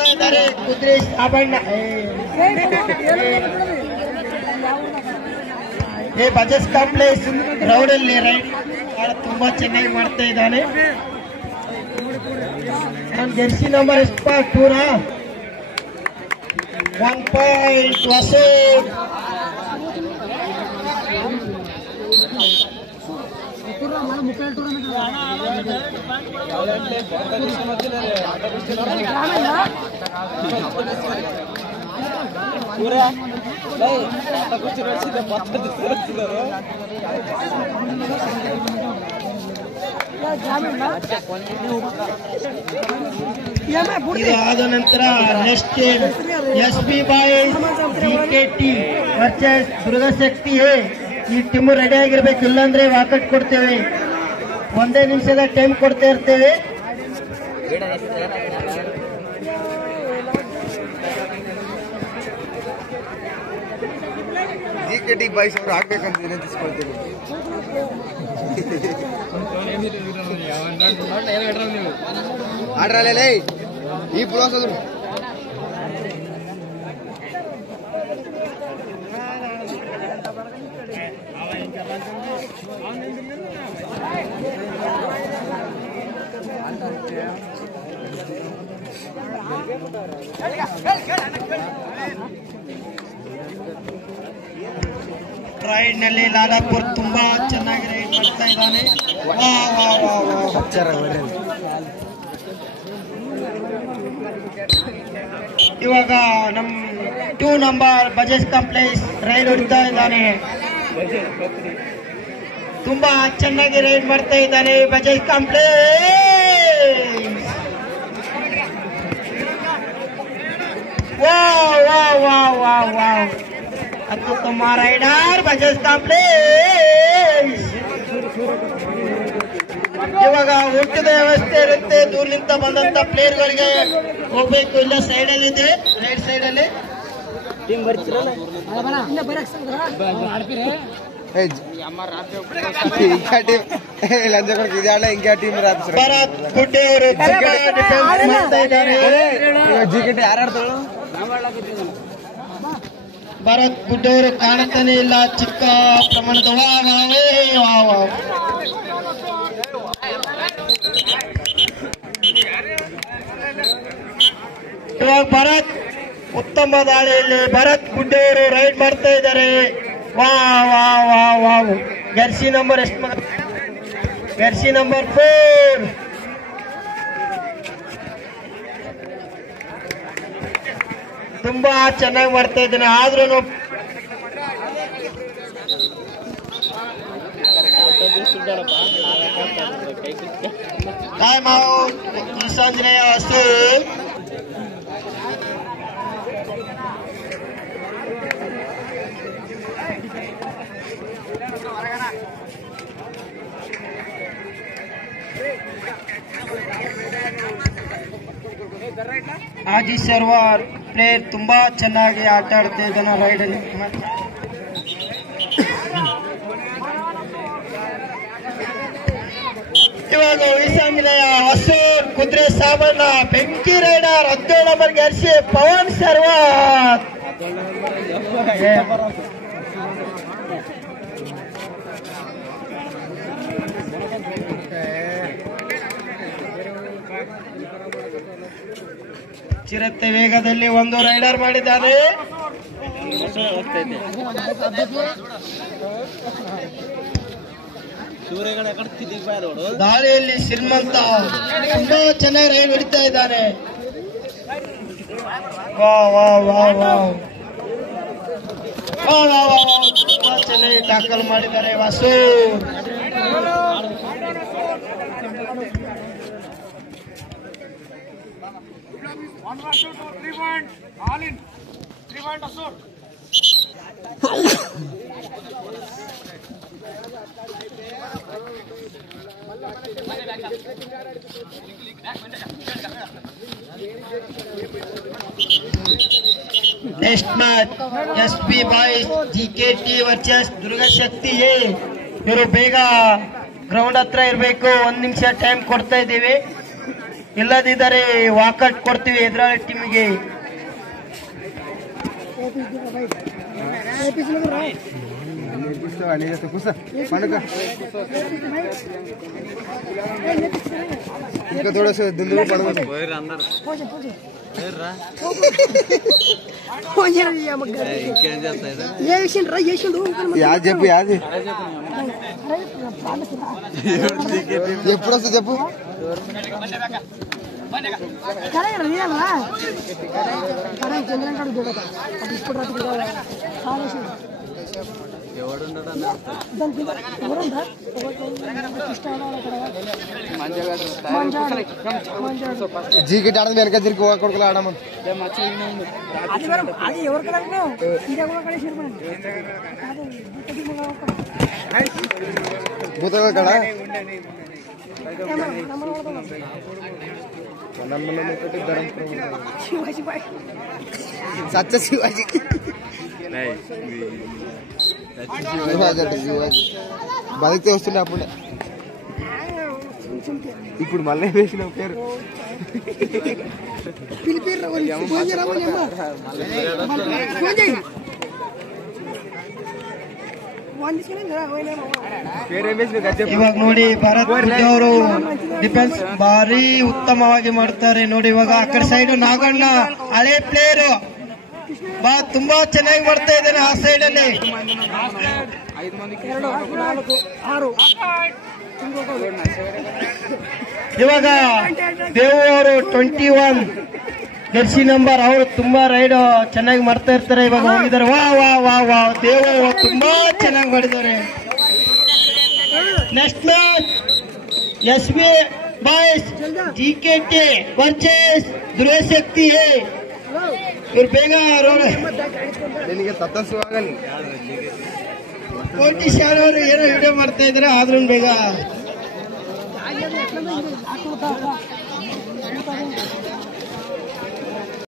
ಬರ್ತಾ ಇದ್ದಾರೆ ಕುದುರೆ ಸಾಬಣ್ಣ. ಬಜಾಜ್ ಕಾಂಪ್ಲೆಕ್ಸ್ ಗ್ರೌಂಡ್ ಅಲ್ಲಿ ರೈಡ್ ತುಂಬಾ ಚೆನ್ನಾಗಿ ಮಾಡ್ತಾ ಇದ್ದಾನೆ. ಜೆರ್ಸಿ ನಂಬರ್ ಎಷ್ಟು 2 1 ಪಾಯಿಂಟ್ ವಸೂಲ್. ಇದು ಆದ ನಂತರ next SB. Boys GKT versus Durgashakti. ಈ ಟೀಮು ರೆಡಿ ಆಗಿರ್ಬೇಕು, ಇಲ್ಲಾಂದ್ರೆ ವಾಕೌಟ್ ಕೊಡ್ತೇವೆ. 1 ನಿಮಿಷದ ಟೈಮ್ ಕೊಡ್ತಾ ಇರ್ತೇವೆ. ಜಿಕೆಟಿ ಬಾಯ್ಸ್ ಅವರು ಆಗ್ಬೇಕಂತ ವಿನಂತಿಸ್ಕೊಳ್ತೇನೆ. ಆಡ್ರಲ್ಲ ಈ ಬ್ಲಾಸ್ ಆದ್ರು ರೈಡ್ ನಲ್ಲಿ ಲಾಲಾಪುರ್ ತುಂಬಾ ಚೆನ್ನಾಗಿ ರೈಡ್ ಮಾಡ್ತಾ ಇದ್ದಾನೆ. ಇವಾಗ ನಮ್ 2 ನಂಬರ್ ಬಜಾಜ್ ಕಾಂಪ್ಲೆಕ್ಸ್ ರೈಡ್ ಹೊಡಿತಾ ಇದ್ದಾನೆ. ತುಂಬಾ ಚೆನ್ನಾಗಿ ರೈಡ್ ಮಾಡ್ತಾ ಇದ್ದಾನೆ ಬಜಾಜ್ ಕಾಂಪ್ಲೆಕ್ಸ್. ವಾವ್ ಅತ್ಯುತ್ತಮ ರೈಡರ್ ಬಜಾಜ್ ಕಾಂಪ್ಲೆಕ್ಸ್. ಇವಾಗ ಊಟದ ವ್ಯವಸ್ಥೆ ಇರುತ್ತೆ. ದೂರದಿಂದ ಬಂದಂತ ಪ್ಲೇಯರ್ ಗಳಿಗೆ ಹೋಗ್ಬೇಕು. ಇಲ್ಲ ಸೈಡ್ ಅಲ್ಲಿ ಇದೆ, ರೈಟ್ ಸೈಡ್ ಅಲ್ಲಿ ಭರತ್ ಗುಡ್ಡೆ ಅವರು ಮಾಡ್ತಾ ಇದ್ದಾರೆ. ಭರತ್ ಗುಡ್ಡೆ ಅವರು ಕಾಣುತ್ತಾನೆ ಇಲ್ಲ, ಚಿಕ್ಕ ಪ್ರಮಾಣದ ಇವಾಗ ಭರತ್ ಉತ್ತಮ ದಾಳಿಯಲ್ಲಿ ಭರತ್ ಗುಡ್ಡೆ ಅವರು ರೈಡ್ ಮಾಡ್ತಾ ಇದ್ದಾರೆ. ವಾವ್ ಜೆರ್ಸಿ ನಂಬರ್ ಎಷ್ಟು? Jersey number 4. ತುಂಬಾ ಚೆನ್ನಾಗಿ ಮಾಡ್ತಾ ಇದ್ದಾನೆ. ಆದ್ರೂ ಟೈಮ್ ಔಟ್. ಈಶಾಂಜನೇಯ ವಸೂಲ್. ಆಜಿ ಸರ್ವರ್ ಪ್ಲೇಯರ್ ತುಂಬಾ ಚೆನ್ನಾಗಿ ಆಟ ಆಡ್ತಾ ಇದ್ದಾನೆ ರೈಡ್ ಅಲ್ಲಿ. ಇವಾಗ ಈಶಾನ್ಯ ಹೊಸೂರ್ ಕುದುರೆ ಸಾಬಣ್ಣ ಬೆಂಕಿ rider 17 number jersey Pawan Sehrawat. ಚಿರತೆ ವೇಗದಲ್ಲಿ ಒಂದು ರೈಡರ್ ಮಾಡಿದ್ದಾರೆ. ದಾಳಿಯಲ್ಲಿ ಶ್ರೀಮಂತ ತುಂಬಾ ಚೆನ್ನಾಗಿ ರೈಡ್ ಹೊಡಿತಾ ಇದ್ದಾನೆ. ತುಂಬಾ ಚೆನ್ನಾಗಿ ದಾಖಲು ಮಾಡಿದ್ದಾರೆ Vasu. Next match SB. Boys GKT versus Durgashakti. ಇವರು ಬೇಗ ಗ್ರೌಂಡ್ ಹತ್ರ ಇರಬೇಕು. 1 ನಿಮಿಷ ಟೈಮ್ ಕೊಡ್ತಾ ಇದ್ದೀವಿ. ಇಲ್ಲದಿದ್ದರೆ ವಾಕೌಟ್ ಕೊಡ್ತೀವಿ ಎದುರಾಳಿ ಟೀಮಿಗೆ. ఇంకా थोड़ा सा दुंदू पड़वा యాద్ చెప్పు యాద్ ఎప్పుడు వస్తా చెప్పు. జీకెట్ ఆడదు వెనక తిరిగి కొడుకులు ఆడమని భూతగా కడ సత్య శివాజీ శివాజీ అంటే శివాజీ బతికితే వస్తుండే అప్పుడే. ఇప్పుడు మళ్ళీ వేసిన పేరు ಇವಾಗ ನೋಡಿ ಭಾರತ್ ಅವರು ಡಿಫೆನ್ಸ್ ಭಾರಿ ಉತ್ತಮವಾಗಿ ಮಾಡ್ತಾರೆ ನೋಡಿ. ಇವಾಗ ಆ ಕಡೆ ಸೈಡ್ ನಾಗಣ್ಣ ಹಳೆ ಪ್ಲೇಯರ್ ತುಂಬಾ ಚೆನ್ನಾಗಿ ಮಾಡ್ತಾ ಇದ್ದಾನೆ ಆ ಸೈಡ್ ಅಲ್ಲಿ. ಇವಾಗ ದೇವು ಅವರು 21 ಜರ್ಸಿ ನಂಬರ್ ಅವರು ತುಂಬಾ ರೈಡ್ ಚೆನ್ನಾಗಿ ಮಾಡ್ತಾ ಇರ್ತಾರೆ. ಇವಾಗ ಹೋಗಿದ್ದಾರೆ. ವಾ ವಾ ವಾ ವಾ ದೇವು ತುಂಬಾ ಚೆನ್ನಾಗಿ ಮಾಡಿದ್ದಾರೆ. Next match SB boys GKT versus Dhruvashakti. ಇವ್ರು ಬೇಗ ನಿನಗೆ ತತ್ತಸ್ವಾಗಲಿ ಕೋಟಿ ಶಾರ್ ಅವರು ಏನೋ ವಿಡಿಯೋ ಮಾಡ್ತಾ ಇದಾರೆ ಆದ್ರೂ ಬೇಗ